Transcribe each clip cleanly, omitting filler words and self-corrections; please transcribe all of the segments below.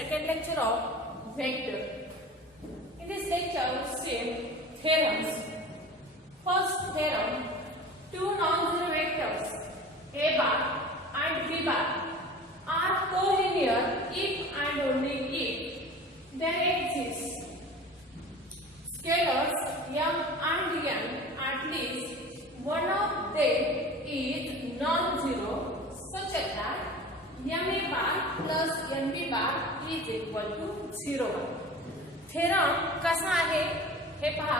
second lecture of vector. In this lecture, we see theorems. First theorem: two non-zero vectors a bar and b bar are collinear if and only if there exists scalars m and n, at least one of them is non-zero such that ma bar plus nb bar is equal to 0. Theorem कसा आहे हे पहा.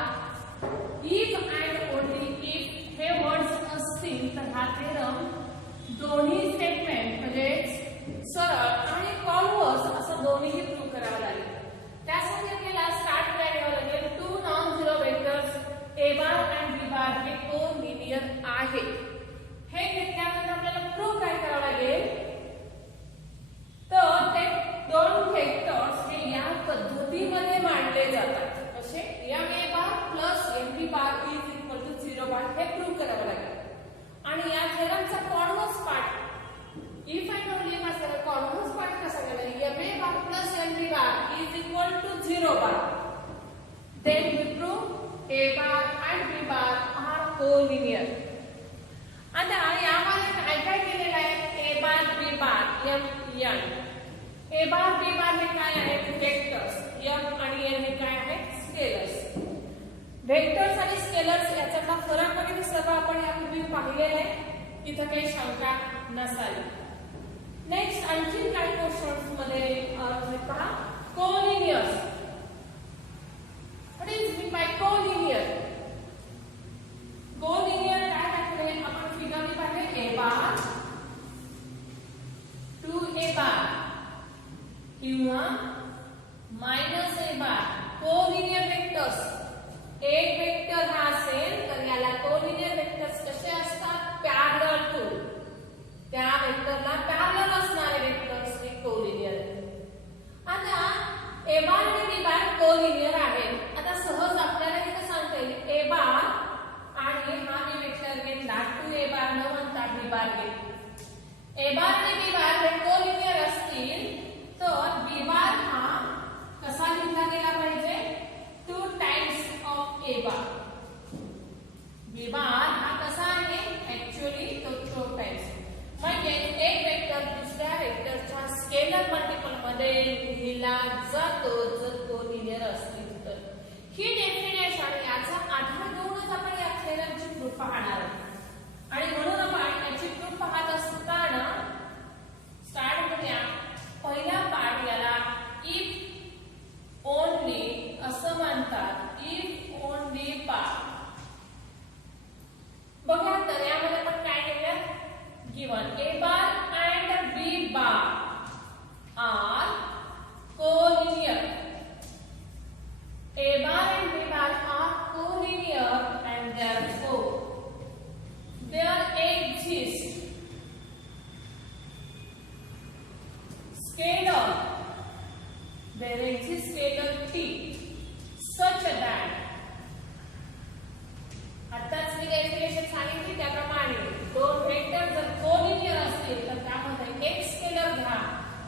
if and only if हे words असतील तर हा theorem दोन्ही statement म्हणजे सरळ आणि कॉन्व्हर्स असं दोन्हीही प्रूव्ह करावं लागेल. त्यासाठी आपल्याला स्टार्ट करायला लागेल two non zero vectors A bar आणि बी बार हे कोलिनियर आहेत. हे घेतल्यानंतर आपल्याला प्रूव्ह काय करावं लागेल तर ते दोन वेक्टर्स हे या पद्धतीमध्ये मांडले जातात. कसे M A bar plus M B bar is equal to 0 bar हे प्रूव्ह करावं लागेल. आणि या थेरमचा converse part if and only if असेल कॉन्व्हर्स पार्ट कसा करायचा M A bar plus M B bar is equal to 0 bar. Then we prove A bar and B bar are collinear. आता यामध्ये काय काय केलेलं आहे ए बार बी बार M N. ए bar B bar हे काय आहेत वेक्टर्स, एम आणि एन हे काय आहेत स्केलर्स. वेक्टर्स आणि स्केलर्स याच्यातला फरक वगैरे सर्व आपण यापूर्वी पाहिलेलं आहे, इथं काही शंका नसावी. नेक्स्ट आणखी काही क्वेश्चन्स मध्ये पहा collinears. What is mean by collinear? Collinear काय दाखवले आपण फिगर पाहिले ए बार टू ए बार किंवा मायनस ए बार कोलिनियर वेक्टर्स. एक वेक्टर हा असेल तर याला कोलिनियर वेक्टर्स कसे असतात पॅरलल टू, त्या वेक्टरला पॅरलल असणारे वेक्टर्स हे कोलिनियर. आता ए बार आणि बी बार कोलिनियर आहेत. आता सहज आपल्याला हे सांगता येईल ए बार आणि हा मी वेक्टर घेतला टू ए बार न म्हणता बी बार घेतला. ए बार आणि बी बार हे कोलिनियर असतील तर बी बार हा कसा लिहिला गेला पाहिजे two times of A bar. B bar हा कसा आहे ऍक्च्युअली तो टाइम्स. म्हणजे एक वेक्टर दुसऱ्या वेक्टरच्या स्केलर मल्टिपल मध्ये लिहिला जातो जर कोलिनियर असतील तर. ही डेफिनेशन याचा आधार घेऊनच आपण या थेरमची प्रूफ पाहणार आहोत. आणि म्हणून आपण याची प्रूफ पाहत असताना स्टार्ट करूया. पहिला पार्ट याला इफ ओनली असं म्हणतात. इफ ओनली पार्ट बघा तर यामध्ये आपण काय केलं given A bar and B bar are collinear. A bar and B bar are collinear and therefore there exists scalar, there exists scalar t such that आताच मी definition सांगितली त्याप्रमाणे दोन वेक्टर जर कोलिनियर असतील तर त्यामध्ये एक स्केलर घ्या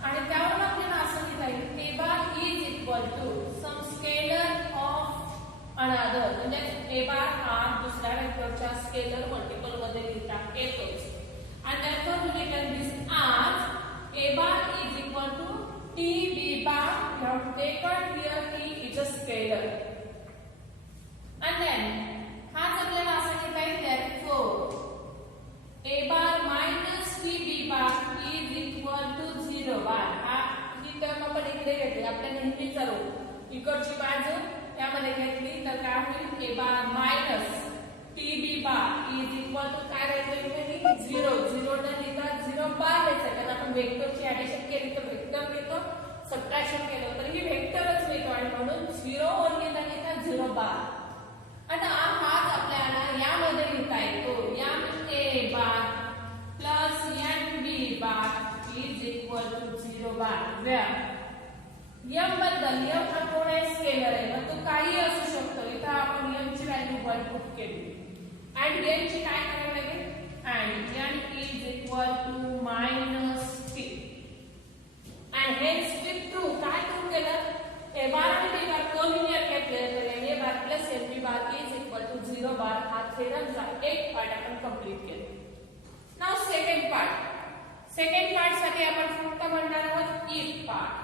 आणि त्यावरून आपल्याला असं लिहिता येईल A bar is equal to some scalar of another. म्हणजे ए बार हा दुसऱ्या वेक्टरच्या स्केलर मल्टिपल मध्ये लिहिता येतोच. आणि therefore we can this as a bar is equal to t b bar. We have taken here t is a scalar. And then हाच आपल्याला असं लिहिता येईल therefore a bar minus t b bar is equal to 0 bar. He term आपण इकडे घेतली आपल्या नेहमीच रूप इकडची बाजू त्यामध्ये घेतली तर काय होईल A bar minus T B bar is equal to काय राहायचं इथे 0. 0 न लिहिता 0 बार लिहायचं. कारण आपण वेक्टरची ऍडिशन केली तर वेक्टर मिळतो, सबट्रॅक्शन केलं तर ही वेक्टरच मिळतो आणि म्हणून 0 ओनली न लिहिता 0 बार. आता हाच आपल्याला यामध्ये लिहिता येतो M A bar plus N B bar is equal to 0 bar. Where M बद्दल एम हा कोण आहे स्केलर आहे मग तो काही असू शकतो. इथं आपण एम ची व्हॅल्यू 1 पुट केली and n ची काय करायला लागेल and n is equal to minus t and hence we prove थेरमचा एक पार्ट आपण कंप्लीट केला. नाव सेकंड पार्ट साठी आपण फक्त म्हणणार आहोत इफ पार्ट,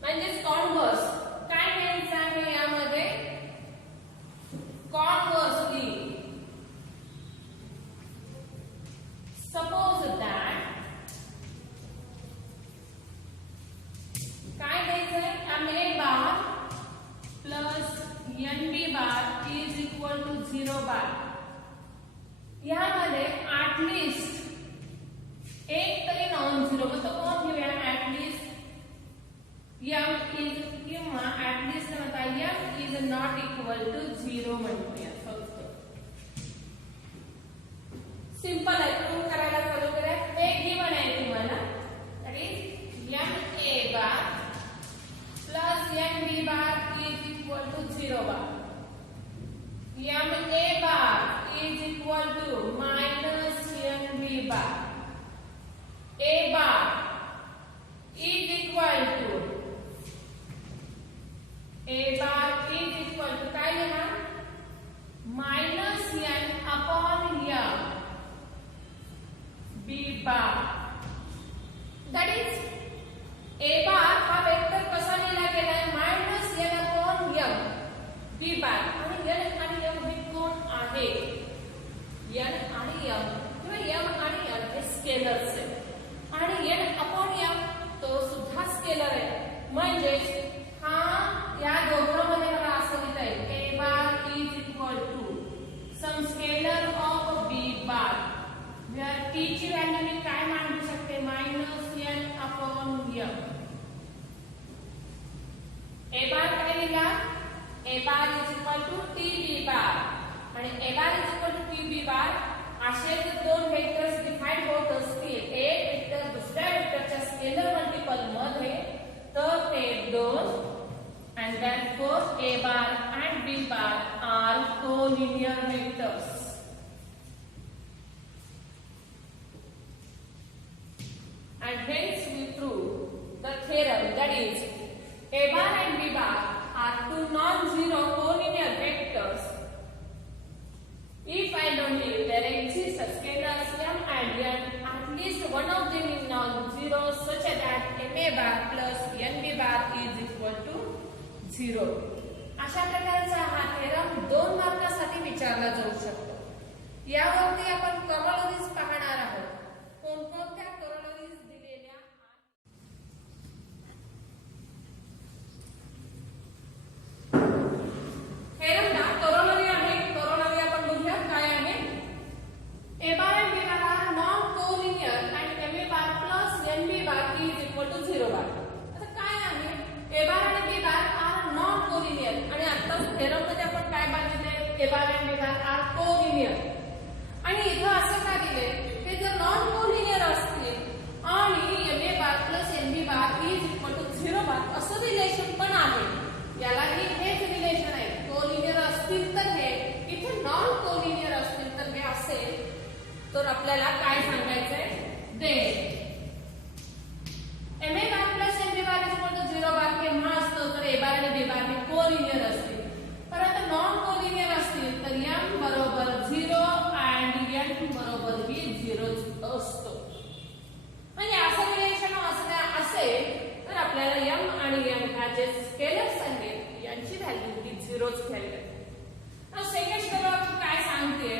म्हणजेच कॉन्व्हर्स. काय घ्यायचं आहे यामध्ये? कॉन्व्हर्सली. सपोज दॅट काय घ्यायचंय? a bar plus nb bar is equal to 0 bar. यामध्ये ऍटलिस्ट एक तरी नॉन झिरो, मग तो कोण घेऊया? ऍटलिस्ट m इज किंवा ऍटलिस्ट म्हणता m is not equal to 0 म्हणूया. फक्त सिंपल आहे, प्रूव्ह करायला चालू करूया. हे गिवन आहे तुम्हाला, that is ma bar plus nb bar is equal to 0 bar. ma bar is equal to minus nb bar. A bar is equal to काय लिहा? minus n upon m b bar. That is A bar हा vector कसा लिहिला गेलाय? minus n upon m b bar. आणि n आणि m हे कोण आहे? n आणि m किंवा m आणि n हे स्केलर्स आहेत आणि n अपॉन m तो सुद्धा स्केलर आहे. म्हणजे हा या दोघांमध्ये मला असं लिहिता येईल a bar is equal to some scalar of b bar, where t ची व्हॅल्यू मी काय मांडू शकते? Minus n upon m. a bar काय लिहिला? a bar is equal to tb bar आणि a bar is equal to tb bar. असे जर दोन वेक्टर्स डिफाईन होत असतील एक वेक्टर दुसऱ्या वेक्टरच्या स्केलर मल्टिपल मध्ये, तर ते दोन and therefore a bar and b bar are collinear vectors. And hence we prove the theorem, that is a bar and b bar are two non-zero collinear vectors if and only if there exists a scalars m and n, at least one of them is non-zero, such that ma bar plus nb bar is equal to 0. अशा प्रकारचा हा theorem 2 मार्कासाठी विचारला जाऊ शकतो. यावरती आपण करोलरीज पाहणार आहोत. कोणकोणत्या करोलरीज दिलेल्या थेरमला करोलरी आहे. करोलरी आपण बघूया काय आहे. a bar and b bar are non collinear and ma bar plus nb bar is equal to 0 bar. आता काय आहे? a bar and b bar are non collinear आणि आता थेरम मध्ये आपण काय बघितले? a bar and b bar are collinear. आणि इथं असं का दिले की जर नॉन कोलिनियर असतील आणि ma bar plus nb bar is equal to 0 bar असं रिलेशन पण आहे. यालाही हेच रिलेशन आहे. कोलिनियर असतील तर हे, इथे नॉन कोलिनियर असतील तर हे असेल. तर आपल्याला काय सांगायचंय? They ma bar plus nb bar is equal to 0 bar केव्हा असतो? तर a बार आणि b बार हे कोलिनियर असतील. परंतु नॉन कोलिनियर असतील तर m बरोबर 0 आणि n बरोबर b 0 असतो. म्हणजे असं रिलेशन असेल तर आपल्याला m आणि n हा जे स्केलर्स आहेत यांची व्हॅल्यू ही 0च घ्यायला. आता सेकंड स्टेप काय सांगते?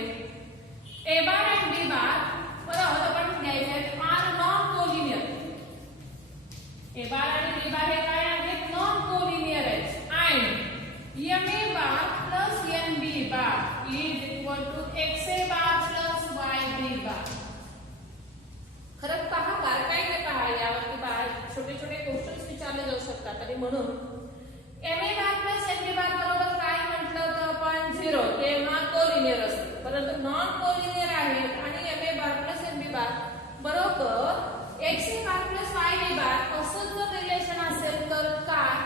a बार आणि b बार बरोबर आपण घ्यायचे आहेत आर नॉन कोलिनियर. a बार आणि b बार हे काय आहेत? नॉन कोलिनियर आहेत. आणि ma bar plus nb bar is equal to xa bar plus yb bar. खरं पहा, बारकाईने पहा, यावरती पहा, छोटे छोटे क्वेश्चन्स विचारले जाऊ शकतात. आणि म्हणून ma बार प्लस nb बार बरोबर काय म्हटलं तर आपण 0, तेव्हा कोलिनियर असते. परंतु नॉन कोलिनियर आहेत आणि ma बार प्लस nb बार बरोबर xa बार प्लस yb बार असं जर रिलेशन असेल तर काय?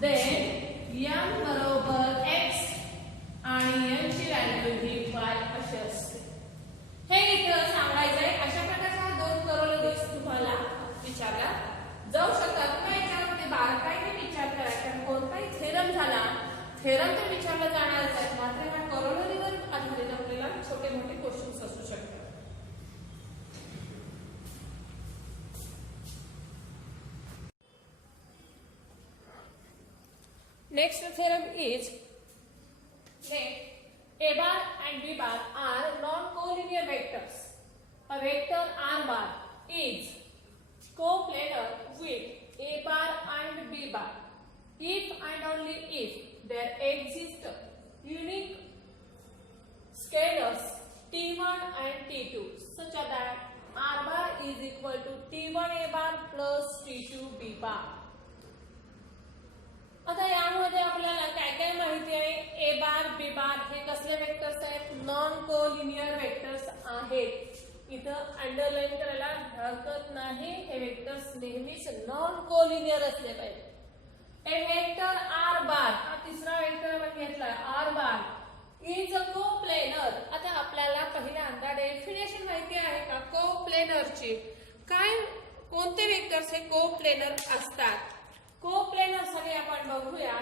देन m बरोबर x आणि n ची व्हॅल्यू ही y अशी असते. हे इथं सांगायचंय. अशा प्रकारच्या दोन करोलरीज तुम्हाला विचारला जाऊ शकतात किंवा याच्यावरती बारकाईने विचार करायचा. कोणताही थेरम झाला थेरम तर विचारला जाणारच आहे, मात्र ह्या करोलरीवर आधारित आपल्याला छोटे मोठे क्वेश्चन्स असू शकतात. Next theorem is let A bar and B bar are non-collinear vectors. A vector R bar is coplanar with A bar and B bar if and only if there exist unique scalars T1 and T2 such that R bar is equal to T1 A bar plus T2 B bar. आता यामध्ये आपल्याला काय काय माहिती आहे? ए bar B bar हे कसले vectors आहेत? नॉन कोलिनियर वेक्टर्स आहेत. इथं अंडरलाईन करायला हरकत नाही, हे वेक्टर्स नेहमीच नॉन कोलिनियर असले पाहिजे. ए वेक्टर आर बार, हा तिसरा वेक्टर आपण घेतला R bar is a coplanar. आता आपल्याला पहिल्यांदा डेफिनेशन माहिती आहे का कोप्लेनरची? काय कोणते वेक्टर्स हे कोप्लेनर असतात? कोप्लेनर सगळे आपण बघूया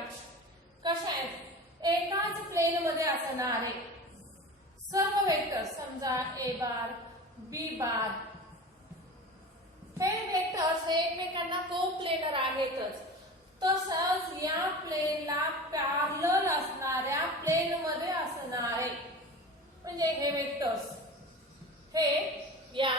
कशा आहेत. एकाच प्लेन मध्ये असणारे सर्व वेक्टर, समजा ए बार बी बार, हे वेक्टर्स एकमेकांना कोप्लेनर आहेतच. तसंच या प्लेनला पॅरलल असणाऱ्या प्लेन मध्ये असणारे म्हणजे हे वेक्टर्स हे या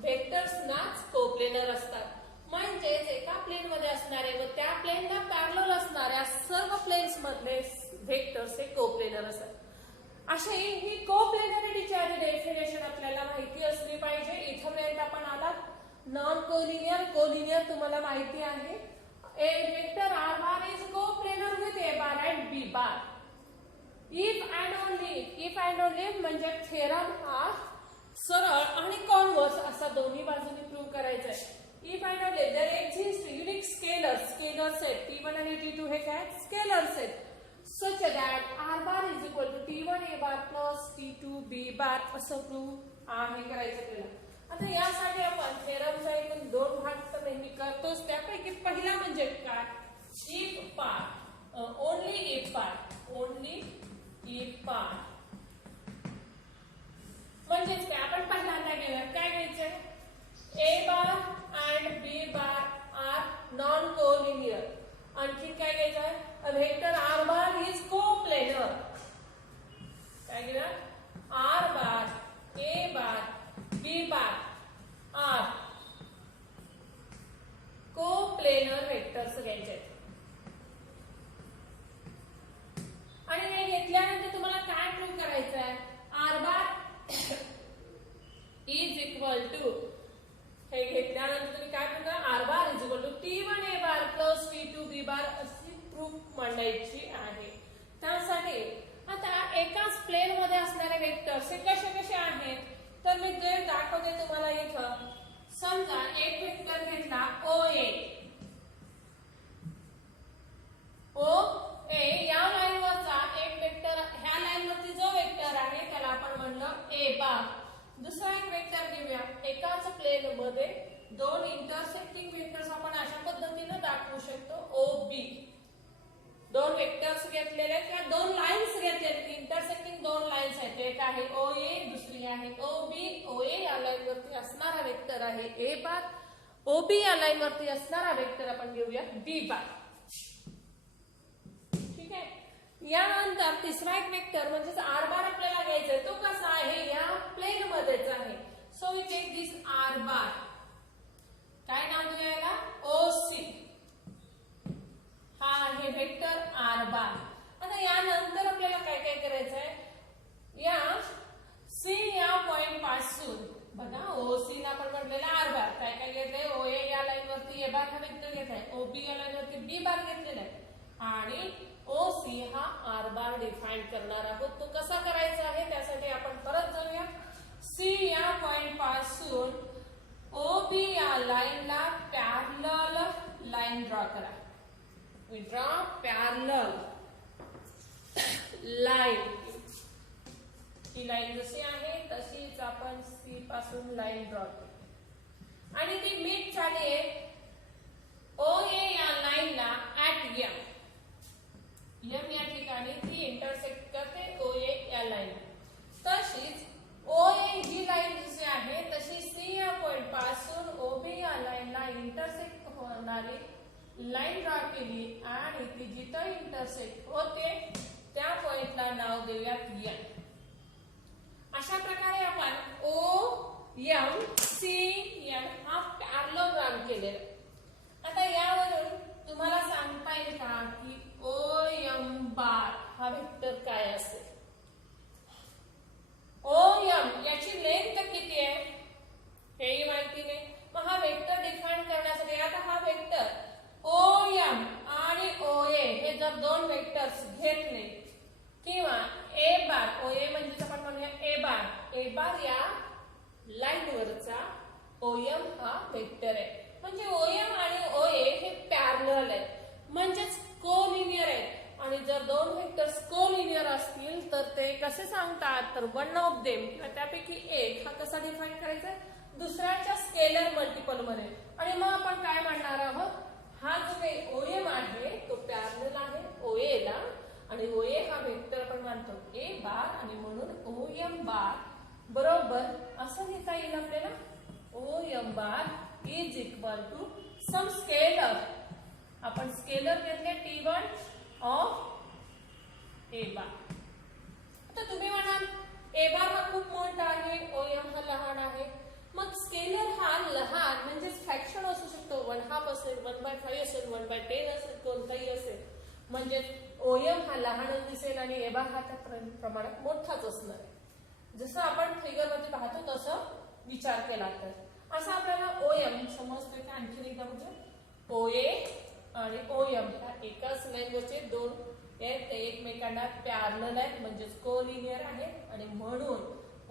वेक्टर्सनाच कोप्लेनर असतात. म्हणजेच एका प्लेन मध्ये असणारे व त्या प्लेनला पॅरलल असणाऱ्या सर्व प्लेन्स मधले वेक्टर्स हे कोप्लेनर असतात. अशी ही कोप्लेनरिटीची आधी डेफिनेशन आपल्याला माहिती असली पाहिजे. इथपर्यंत आपण आला. नॉन कोलिनियर, कोलिनियर तुम्हाला माहिती आहे. A vector R bar is coplanar with A bar and B bar if and only म्हणजे थेरम हा सरळ आणि कॉन्व्हर्स असा दोन्ही बाजूने प्रूव्ह करायचा आहे. If and only there exist unique scalar set T1 and T2 हे काय scalar set such that R bar is equal to T1 A bar plus T2 B bar असं प्रूव्ह आहे करायचं आपल्याला. आता यासाठी आपण थेरमचा एकूण दोन भाग तर नेहमी करतोच. त्यापैकी पहिला म्हणजे काय? if part only if part म्हणजेच काय? आपण पहिल्यांदा घेऊया. काय घ्यायचं? A bar and B bar are non-collinear. आणखी काय घ्यायचं? A vector R bar is coplanar. काय घेणार? R bar, A bar, B bar are coplanar vectors घ्यायचे. आणि हे घेतल्यानंतर तुम्हाला काय प्रूव्ह करायचं आहे? R bar is equal to हे घेतल्यानंतर तुम्ही काय म्हणता? R bar is equal to T1 A bar plus T2 B bar अशी प्रूफ मांडायची आहे. त्यासाठी आता एकाच प्लेन मध्ये असणारे वेक्टर्स हे कसे कसे आहेत तर मी जे दाखवते तुम्हाला इथं. समजा एक वेक्टर घेतला OA. OA या लाईन वरचा एक वेक्टर, ह्या लाईन वरती जो वेक्टर आहे त्याला आपण म्हणलं ए बार. दुसरा एक वेक्टर घेऊया. एकाच प्लेन मध्ये दोन इंटरसेक्टिंग वेक्टर्स आपण अशा पद्धतीने दाखवू शकतो. OB दोन वेक्टर्स घेतलेले किंवा दोन लाईन्स घेतलेले, इंटरसेक्टिंग दोन लाईन्स आहेत. एक आहे OA, दुसरी आहे OB. OA या लाईन वरती असणारा वेक्टर आहे ए बार. OB या लाईन वरती असणारा वेक्टर आपण घेऊया B बार. ठीक आहे. यानंतर तिसरा एक वेक्टर म्हणजे आर बार आपल्याला घ्यायचा आहे. तो कसा आहे? या प्लेन मध्येच आहे. So we take this R bar. काय नाव देऊया? OC. हा आहे वेक्टर आर बार. आता यानंतर आपल्याला काय काय करायचं आहे? या C या पॉइंट पासून बघा OC ला आपण म्हटलेला आर बार. काय काय घेतलंय? OA या लाईन वरती ए बार हा वेक्टर घेतलाय. OB या लाईन वरती B बार घेतलेला आहे आणि OC हा आर बार डिफाइन करणार आहोत. तो कसा करायचा आहे त्यासाठी आपण परत जाऊया. C या पॉइंट पासून OB या लाईनला पॅरलल लाईन ड्रॉ करा. We draw parallel line. ही लाईन जशी आहे तशीच आपण C पासून लाईन ड्रॉ केली आणि ती मीट झाली आहे OA या लाईनला ऍट एम या ठिकाणी ती इंटरसेक्ट करते OA या लाईन. तशीच OA ही लाईन जी आहे तशी C या पॉइंट पासून OB या लाईनला इंटरसेक्ट होणारी लाईन ड्रॉ केली आणि ती जिथं इंटरसेक्ट होते त्या पॉइंटला नाव देऊयात N. अशा प्रकारे आपण OMCN हा पॅरलोग्राम केलेला. आता यावरून तुम्हाला सांगता येईल का की OM बार हा वेक्टर काय असेल? OM याची लेंथ किती आहे हेही माहिती नाही. मग हा वेक्टर डिफाइन करण्यासाठी आता हा वेक्टर OM आणि OA हे जर दोन वेक्टर्स घेतले किंवा A बार OA म्हणजे आपण म्हणूया A बार या लाईन वरचा OM हा वेक्टर आहे. म्हणजे OM आणि OA हे पॅरलल आहेत म्हणजेच कोलिनियर आहेत. आणि जर दोन वेक्टर्स कोलिनियर असतील तर ते कसे सांगतात तर वन ऑफ देम किंवा त्यापैकी एक हा कसा डिफाइन करायचा दुसऱ्याच्या स्केलर मल्टिपल मध्ये. आणि मग आपण काय म्हणणार आहोत हा जो काही OM आहे तो पॅरलल आहे OA ला आणि OA हा वेक्टर आपण मानतो A बार आणि म्हणून OM बार बरोबर असं लिहिता येईल आपल्याला OM bar is equal to some scalar. आपण स्केलर घेतले T1 ऑफ A बार. आता तुम्ही म्हणाल A बार हा खूप मोठा आहे OM हा लहान आहे. मग स्केलर हा लहान म्हणजे फ्रॅक्शन असू शकतो 1/2 असेल 1/5 असेल 1/10 असेल कोणताही असेल म्हणजे OM हा लहानच दिसेल आणि A बार हा त्या प्रमाणात मोठाच असणार आहे. जसं आपण फिगर मध्ये पाहतो तसं विचार केला तर असं आपल्याला OM समजते की आणखी एकदा म्हणजे OA आणि OM ह्या एकाच लाईनवरचे दोन आहेत ते एकमेकांना पॅरलल आहेत म्हणजेच कोलिनियर आहेत आणि म्हणून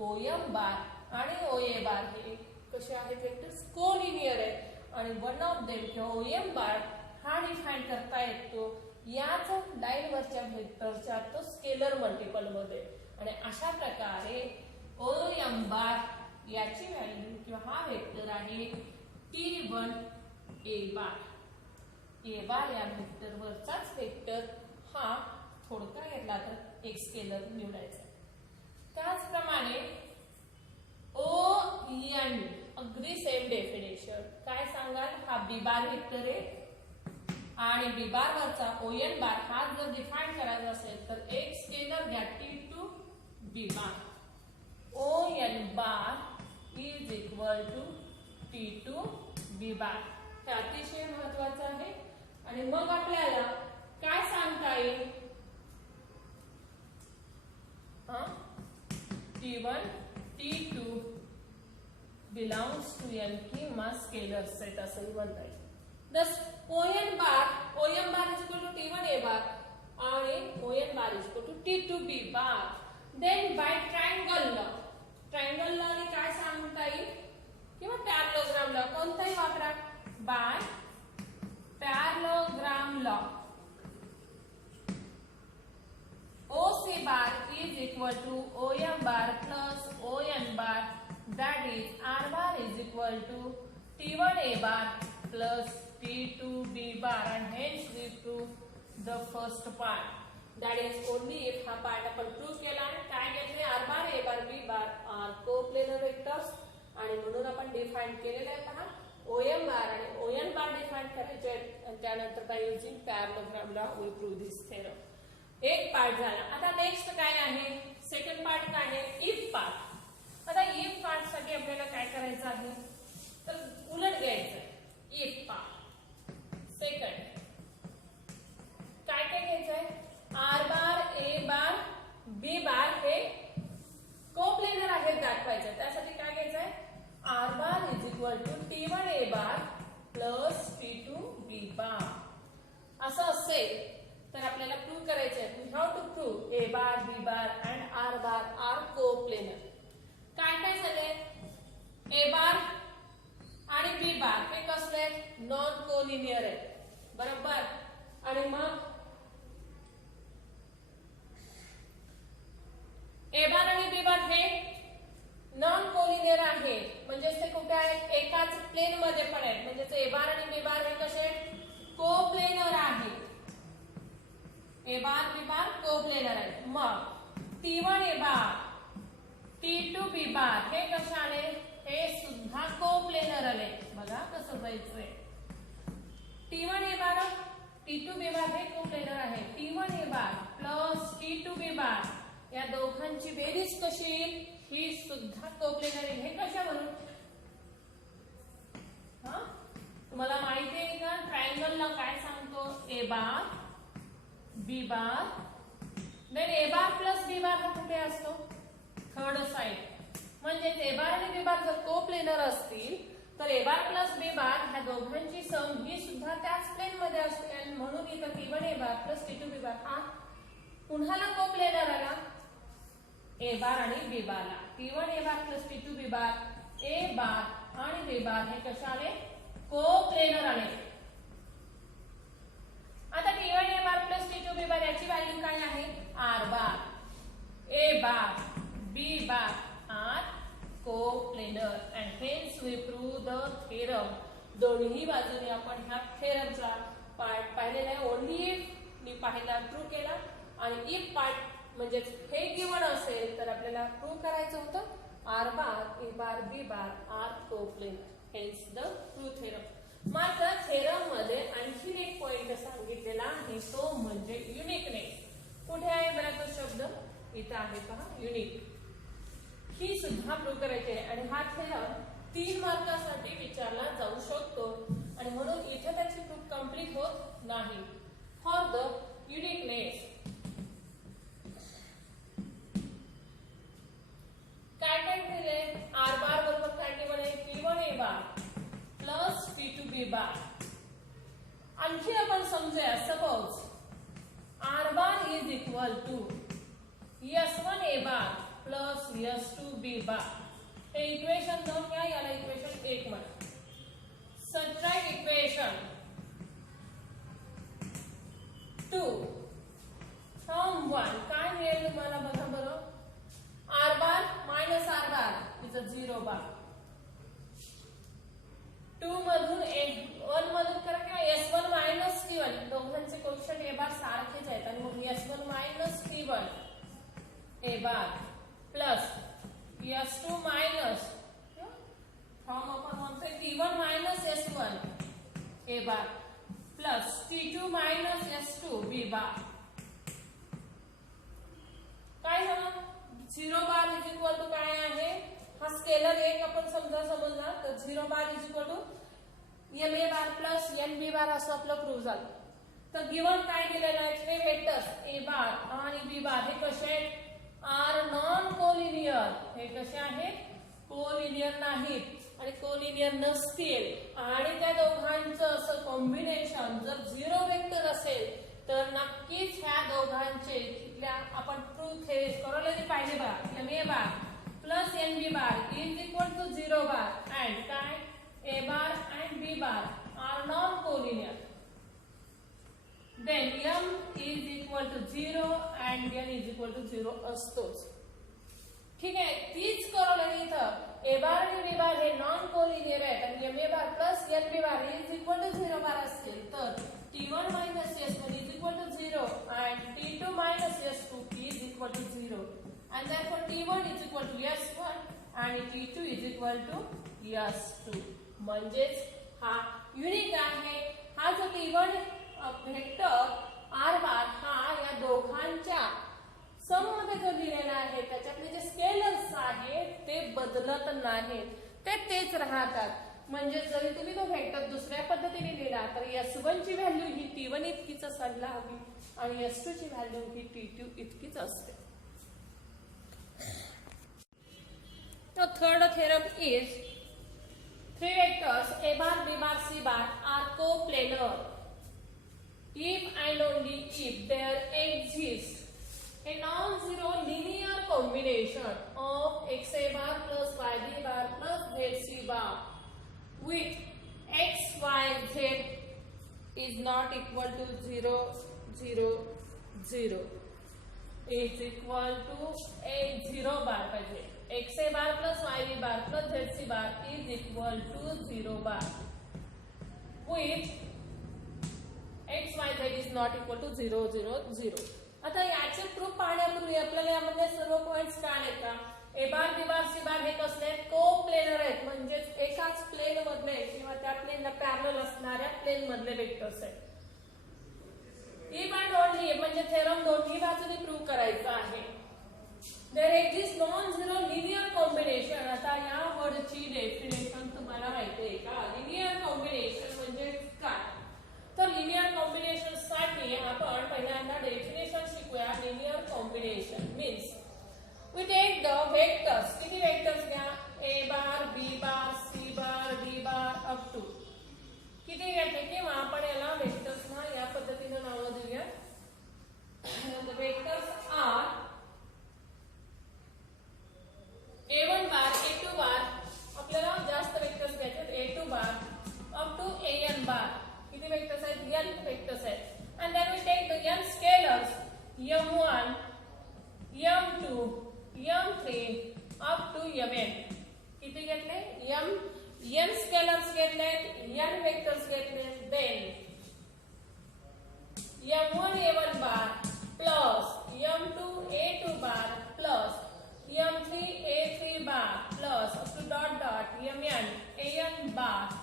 OM बार आणि OA बार हे कसे आहेत वेक्टर्स कोलिनियर आहेत आणि वन ऑफ देम किंवा OM बार हा डिफाइन करता येतो याच लाईन वरच्या वेक्टरच्या तो स्केलर मल्टिपल मध्ये. आणि अशा प्रकारे OM बार याची व्हॅल्यू किंवा हा वेक्टर आहे T1 A बार. A बार या वेक्टर वरचाच वेक्टर हा थोडका घेतला तर एक स्केलर निवडायचा. त्याचप्रमाणे ON अगदी सेम डेफिनेशन काय सांगाल हा B बार वेक्टर आहे आणि B बार वरचा ON बार हा जर डिफाइन करायचा असेल तर एक स्केलर घ्या T2 B bar. ON bar is equal to T2 B bar. हे अतिशय महत्वाचं आहे. आणि मग आपल्याला काय सांगता येईल T1 T2 belongs to N किंवा स्केलर सेट असंही म्हणता येईल. Thus OM bar is equal to T1 A bar आणि ON bar is equal to T2 B bar. Then by triangle law ने काय सांगता येईल किंवा पॅरलोग्राम लॉ कोणताही वापरा. By parallelogram law OC bar is equal to OM bar plus ON bar, that is R bar is equal to T1 A bar plus T2 B bar, and hence we prove the first part. That is only if हा part आपण prove केला. काय घेतले R bar A bar B bar are coplanar vectors आणि म्हणून आपण define केलेले आहे. पहा OM बार आणि ON बार डिफाइन करायचे आणि त्यानंतर by using parallelogram law we prove this theorem. एक पार्ट झाला. आता नेक्स्ट काय आहे सेकंड पार्ट काय आहे इफ पार्ट. आता इफ पार्ट साठी आपल्याला काय करायचं आहे तर उलट घ्यायचं इफ पार्ट. सेकंड काय काय घ्यायचंय R bar A bar B bar हे कोप्लेनर आहेत दाखवायचं. त्यासाठी काय घ्यायचंय R bar is equal to T1 A bar plus T2 B bar. असं असेल तर आपल्याला प्रूव्ह करायचे आहे. We have to prove A bar B bar and R bar are coplanar. काय काय झाले A बार आणि B बार हे कसले नॉन कोलिनियर आहेत बरोबर. आणि मग A बार आणि B बार हे नॉन कोलिनियर आहे म्हणजे ते कुठे आहेत एकाच प्लेन मध्ये पण आहेत म्हणजे A बार आणि B बार हे कसे कोप्लेनर आहेत. ए बार बी बार कोप्लेनर आहे. मग T1 A bar T2 B bar हे कशा आले? हे सुद्धा कोप्लेनर आले. बघा कसं जायचंय. T1 A bar T2 B bar हे कोप्लेनर आहे. T1 A bar plus T2 B bar या दोघांची बेरीज कशी येईल? ही सुद्धा कोप्लेनर आहे. हे कशावरून? हा तुम्हाला माहिती आहे का ट्रायंगलला काय सांगतो? ए बार बी बार देन ए बार प्लस बी बार हा कुठे असतो? Third side. म्हणजे ए बार आणि बी बार जर कोप्लेनर असतील तर ए बार प्लस बी बार ह्या दोघांची सम ही सुद्धा त्याच प्लेन मध्ये असते. आणि म्हणून इथं T1 A bar plus T2 B bar हा पुन्हा कोप्लेनर आला ए बार आणि बी बारला. T1 A bar plus T2 B bar A bar आणि बी बार हे कशा आले? कोप्लेनर आले. आता T1 A bar plus T2 B bar याची व्हॅल्यू काय आहे? R bar. A bar B bar are coplanar and hence we prove the theorem. दोन्ही बाजूने आपण ह्या थेरमचा पार्ट पाहिलेला आहे. ओन्ली इफ मी पाहिला प्रूव्ह केला आणि इफ पार्ट म्हणजे हे गिवन असेल तर आपल्याला प्रूव्ह करायचं होतं R bar A bar B bar are coplanar. Hence the true theorem. मात्र थेरम मध्ये आणखी एक पॉइंट सांगितलेला आहे तो म्हणजे युनिकनेस. कुठे आहे बरं तो शब्द? इथं आहे पहा युनिक. ही सुद्धा प्रूव्ह करायची आहे आणि हा थेरम 3 मार्कासाठी विचारला जाऊ शकतो आणि म्हणून इथे त्याची प्रूफ कंप्लीट होत नाही. फॉर द युनिकनेस काय काय केले? आर बार बरोबर काय टेबल आहे? T1 A bar plus T2 B bar. आणखी आपण समजूया suppose R bar is equal to S1 A bar plus S2 B bar. हे इक्वेशन 2 क्या याला इक्वेशन 1 म्हणा. सबट्रॅक्ट इक्वेशन 2 फ्रॉम 1 काय मिळेल तुम्हाला बघा बरं. R bar minus R bar is a 0 bar. 2 मधून 1 मधून करा किंवा S1 मायनस T1 दोघांचे कोएफिशिएंट ए बार सारखेच आहेत आणि मग S1 minus T1 A bar plus S2 minus from आपण म्हणतोय T1 minus S1 A bar plus T2 minus S2 B bar. काय झालं? 0 बार इज इक्वल टू काय आहे? हा स्केलर एक आपण समजला तर 0 bar is equal to M A bar plus N B bar असं आपलं प्रूव्ह झालं. तर गिवन काय दिलेलं आहे? हे वेक्टर्स ए बार आणि बी बार हे कसे आहेत? Are non collinear. हे कसे आहेत? कोलिनियर नाहीत आणि कोलिनियर नसतील आणि त्या दोघांचं असं कॉम्बिनेशन जर 0 वेक्टर असेल तर नक्कीच ह्या दोघांचे तिथल्या आपण प्रूफ हे करोलरी पाहिजे बा. M A bar plus N B bar is equal to 0 bar and काय A bar and B bar are non collinear. Then m is equal to 0 and n is equal to 0 असतोच. ठीक आहे. तीच corollary इथं ए bar आणि B bar हे non collinear आहेत आणि M A bar plus N B bar is equal to 0 bar असतील तर T1 minus S1 is equal to 0 and T2 minus S2 is equal to 0 and therefore T1 is equal to S1 and T2 is equal to S2. म्हणजेच हा unique आहे. हा जो T1 vector R बार हा या दोघांच्या सम मध्ये जो दिलेला आहे त्याच्यातले जे स्केलर्स आहेत ते बदलत नाहीत, ते तेच राहतात. म्हणजे जरी तुम्ही तो वेक्टर दुसऱ्या पद्धतीने लिहिला तर S1 ची व्हॅल्यू ही T1 इतकीच असायला हवी आणि S2 ची व्हॅल्यू ही T2 इतकीच असते. The third theorem is 3 vectors A bar, B bar, C bar are coplanar if and only if there exists a non-zero linear combination of x A bar plus y B bar plus z C bar with x, y, z is not equal to 0, 0, 0 is equal to a 0 bar पाहिजे. x A bar plus y B bar plus z C bar is equal to 0 bar with X Y Z is not equal to 0 0 0. आता याचे proof पाहण्यापूर्वी आपल्याला यामध्ये सर्व points कळले का? ए bar B bar C बार हे कसले को प्लेनर आहेत, म्हणजेच एकाच प्लेन मधले किंवा त्या प्लेनला पॅरलल असणाऱ्या प्लेन मधले वेक्टर्स आहेत. इफ अँड ओनली म्हणजे थेरम दोन्ही बाजूने प्रूव्ह करायचा आहे. There exist non zero linear combination. आता या वर्डची डेफिनेशन तुम्हाला माहिती आहे का? लिनियर कॉम्बिनेशन म्हणजे काय? तर लिनियर कॉम्बिनेशन साठी आपण पहिल्यांदा डेफिनेशन शिकूया. Linear combination means we take the vectors. किती वेक्टर्स घ्या? a bar b bar c bar d bar up to किती घेतले किंवा आपण याला वेक्टर्स ना या पद्धतीने नाव देऊया. the vectors are a1 bar a2 बार, आपल्याला जास्त वेक्टर्स घ्यायचे a2 bar up to an bar. किती वेक्टर्स आहेत? n वेक्टर्स आहेत. and then we take the n scalars m1 m2 m3 up to mn. किती घेतले? m स्केलर्स घेतले, n vectors घेतले. Then m1 a1 bar plus m2 a2 bar plus m3 a3 bar plus up to dot dot mn an bar.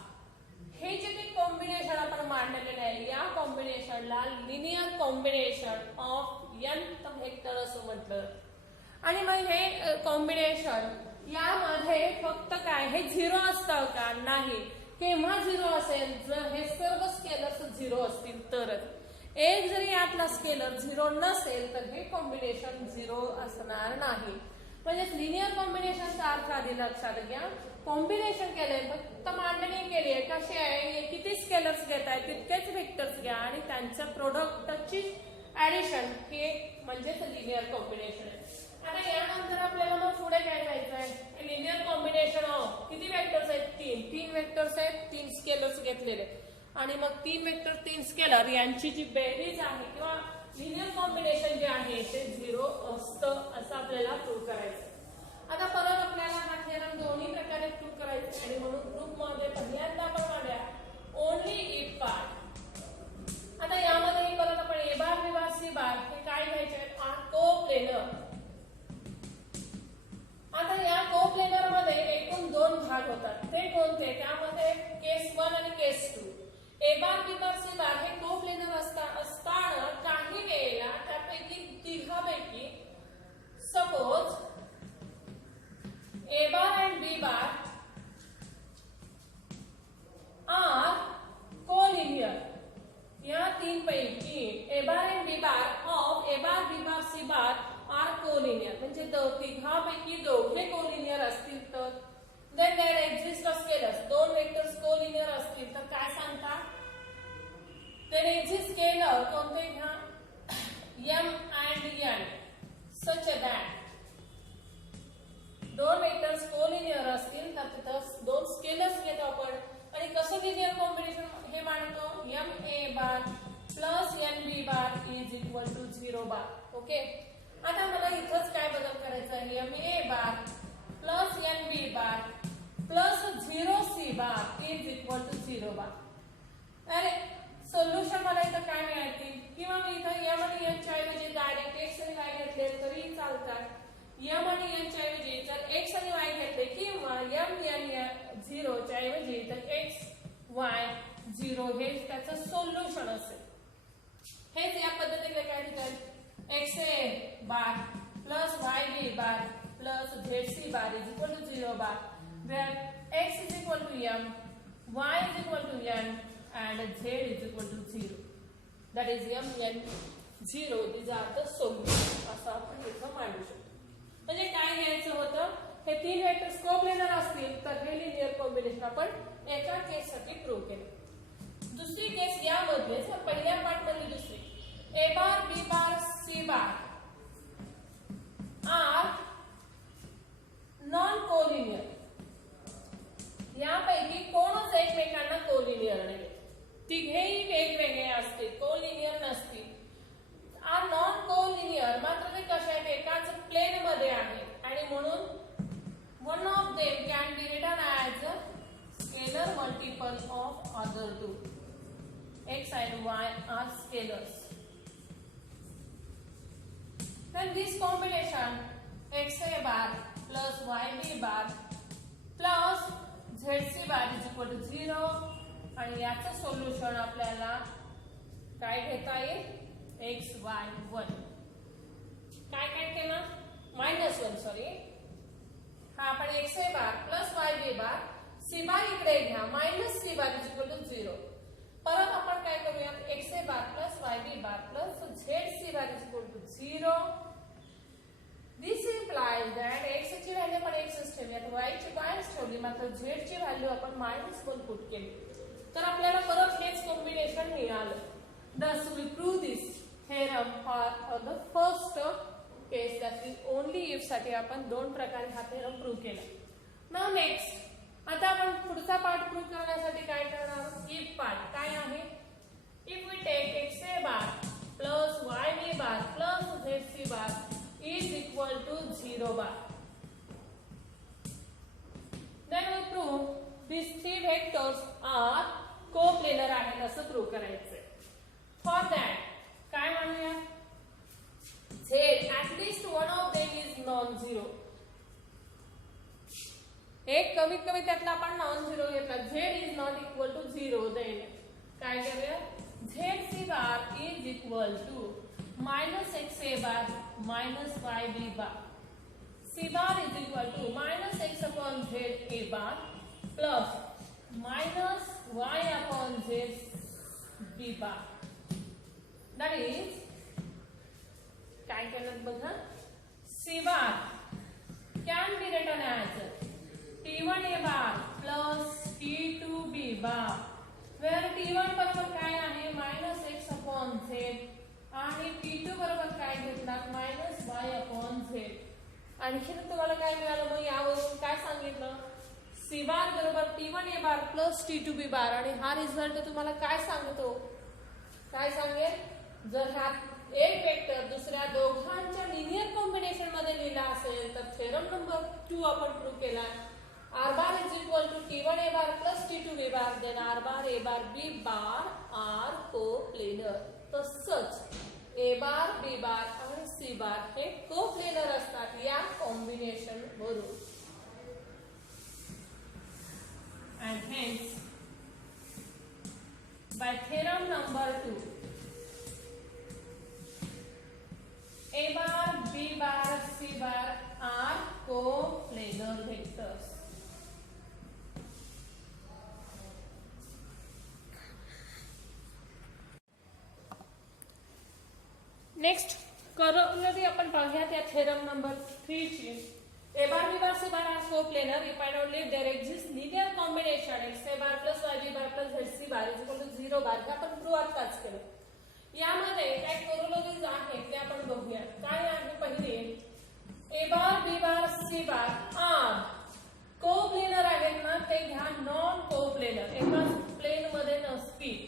हे जे काही combination आपण मांडलेले आहे या कॉम्बिनेशनला linear combination of nth vector असं म्हटलं. आणि मग हे कॉम्बिनेशन यामध्ये फक्त काय हे झिरो असतं का? नाही. केव्हा झिरो असेल? जर हे सर्व स्केलर्स झिरो असतील तरच. एक जरी यातला स्केलर झिरो नसेल तर हे कॉम्बिनेशन झिरो असणार नाही. म्हणजे लिनियर कॉम्बिनेशनचा अर्थ आधी लक्षात घ्या. कॉम्बिनेशन केलंय, फक्त मांडणी केली आहे. कशी आहे? किती स्केलर्स घेत आहे तितकेच वेक्टर्स घ्या आणि त्यांच्या प्रोडक्टची ऍडिशन हे म्हणजेच लिनियर कॉम्बिनेशन आहे. आता यानंतर आपल्याला मग पुढे काय करायचं आहे? लिनियर कॉम्बिनेशन ऑफ किती वेक्टर्स आहेत? तीन वेक्टर्स आहेत, 3 स्केलर्स घेतलेले आणि मग 3 वेक्टर 3 स्केलर यांची जी बेरीज आहे किंवा लिनियर कॉम्बिनेशन जे आहे ते झिरो असतं असं आपल्याला प्रूव्ह करायचं. आता परत आपल्याला हा थेरम दोन्ही प्रकारे प्रूव्ह करायचा आणि म्हणून प्रूफ मध्ये पहिल्यांदा आपण मांडूया ओनली इफ पार्ट. आता यामध्ये परत आपण ए बार बी बार सी बार हे काय घ्यायचे? आर को प्लेनर. आता या को प्लेनर मध्ये एकूण 2 भाग होतात. ते कोणते? त्यामध्ये केस 1 आणि केस 2. ए बार बी बार सी बार हे को प्लेनर असताना काही वेळेला त्यापैकी तिघापैकी suppose A bar and B bar are collinear. या 3 पैकी A bar and B bar of A bar B bar C bar are collinear. म्हणजे तिघापैकी दोघे कोलिनियर असतील तर then there exist a scalars. 2 vectors collinear असतील तर काय सांगता? देन एक्झिस्ट स्केलर कोणते घ्या? m and n such that 2 vectors collinear असतील तर तिथं 2 स्केलर्स घेतो आपण. आणि कसं लिनियर कॉम्बिनेशन हे मांडतो? ma bar plus nb bar is equal to 0 bar. Okay. आता मला इथंच काय बदल करायचा आहे? ma bar plus nb bar plus 0c bar is equal to 0 bar. अरे सोल्युशन मला इथं काय मिळतील? किंवा मी इथं m आणि n च्या ऐवजी डायरेक्ट x आणि y घेतले तरी चालतात. m आणि n च्या ऐवजी जर x आणि y घेतले किंवा m n 0 च्या ऐवजी तर x y 0 हे त्याचं सोल्युशन असेल. हेच या पद्धतीने काय लिहितात? xa bar plus yb bar plus zc bar is equal to 0 bar. Where x is equal to m, y is equal to n, and z is equal to 0. That is m n 0. These are the solutions. असं आपण इथं मांडू शकतो. म्हणजे काय घ्यायचं होतं? हे 3 वेक्टर्स कोप्लेनर असतील तर हे लिनियर कॉम्बिनेशन आपण एका केस साठी प्रूव्ह केलं. दुसरी केस यामध्ये पहिल्या पार्ट मधली दुसरी ए bar B bar C bar are non collinear. यापैकी कोणच एकमेकांना कोलिनियर नाही. तिघेही वेगवेगळे असतील, कोलिनियर नसतील. आर नॉन कोलिनियर मात्र ते कशा आहेत? एकाच प्लेन मध्ये आहेत आणि म्हणून one of them can be written as a scalar multiple of other two. x and y are scalars. Then this combination xa bar plus yb bar plus zc bar is equal to 0 आणि याचं solution आपल्याला काय घेता येईल xy1 काय केलं -1 sorry हा आपण xa bar plus yb bar c bar इकडे घ्या -c bar is equal to 0 परत आपण काय करूया xa bar plus yb bar plus zc bar is equal to 0 this implies that x ची व्हॅल्यू आपण x ठेवली आता y ची y ठेवली मात्र z ची व्हॅल्यू आपण -1 पुट केली तर आपल्याला परत हेच कॉम्बिनेशन मिळालं. Thus we prove this theorem for the first case that is only if साठी आपण दोन प्रकारे हा theorem प्रूव्ह केला. Now next आता आपण पुढचा पार्ट प्रूव्ह करण्यासाठी काय करणार if पार्ट काय आहे if we take xa bar plus yb bar plus zc bar is equal to 0 bar then we prove these three vectors are coplanar आहेत असं प्रूव्ह करायचंय. For that काय म्हणूया z at least one of them is non-zero एक कमीत कमी त्यातला आपण non-zero घेतला z is not equal to 0 then काय करूया zc bar is equal to -xa bar minus yb bar c bar is equal to -x upon z a bar plus minus y upon z b bar that is काय केलं बघा c bar can be written as t1 a bar plus t2 b bar where t1 बरोबर काय आहे -x upon z आणि t2 बरोबर काय घेतला -y upon z आणखी तुम्हाला काय मिळालं मग यावरून काय सांगितलं c बार बरोबर t1 a bar plus t2 b बार आणि हा रिझल्ट तुम्हाला काय सांगतो काय सांगेल जर हा एक वेक्टर दुसऱ्या दोघांच्या लिनियर कॉम्बिनेशन मध्ये लिहिला असेल तर थेरम नंबर 2 आपण प्रूव्ह केला r bar is equal to t1 a bar plus t2 b bar then r bar a bar b bar are coplanar. तसंच a bar b bar आणि c bar हे coplanar असतात या combination वरून and hence by theorem number 2 a bar b bar c bar are coplanar vectors. Next corollary आपण पाहूया त्या theorem number 3 ची a bar b bar c bar are coplanar if I don't believe there exists linear combination xa bar plus yb bar plus zc bar is equal to 0 bar हे आपण prove आताच केलं. यामध्ये काय करोलरीज आहेत ते आपण बघूया. काय आहे पहिले a bar b bar c bar are coplanar आहेत ना ते घ्या नॉन कोप्लेनर एकाच प्लेन मध्ये नसतील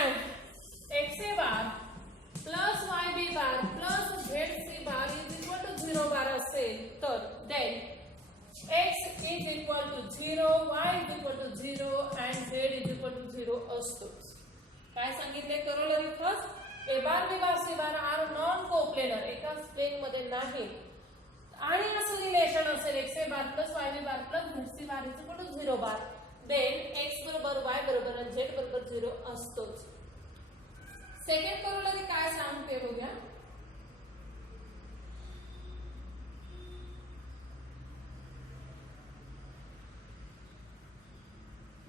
and xa bar plus yb bar plus zc bar is equal to 0 bar असेल तर then x is equal to 0 y is equal to 0 and z is equal to 0 असतो. काय सांगितले corollary first a bar b bar c bar are non coplanar एकाच plain मध्ये नाही आणि असं रिलेशन असेल xa bar plus yb bar plus zc bar is equal to 0 bar then x बरोबर y बरोबर आणि z बरोबर 0 असतोच. सेकंड करोलरी काय सांगते बघूया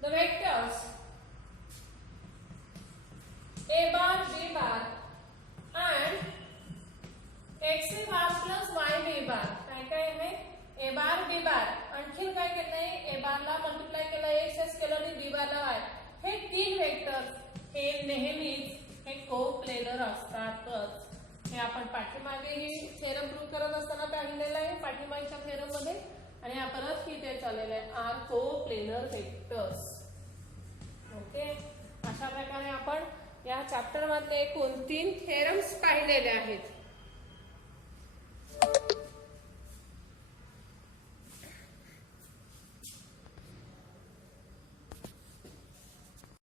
the vectors a bar b bar and xa bar plus yb bar काय आहे a bar b bar आणखी काय केलंय a bar ला मल्टिप्लाय केलं x केलं आणि b bar ला y हे तीन वेक्टर्स हे नेहमीच हे कोप्लेनर असतातच. हे आपण पाठीमागेही थेरम प्रूव्ह करत असताना पाहिलेलं आहे पाठीमागच्या थेरम मध्ये आणि हा परत ही ते चाललेलं आहे आर कोप्लेनर वेक्टर्स. ओके अशा प्रकारे आपण या चॅप्टर मध्ये एकूण 3 थेरम्स पाहिलेले आहेत.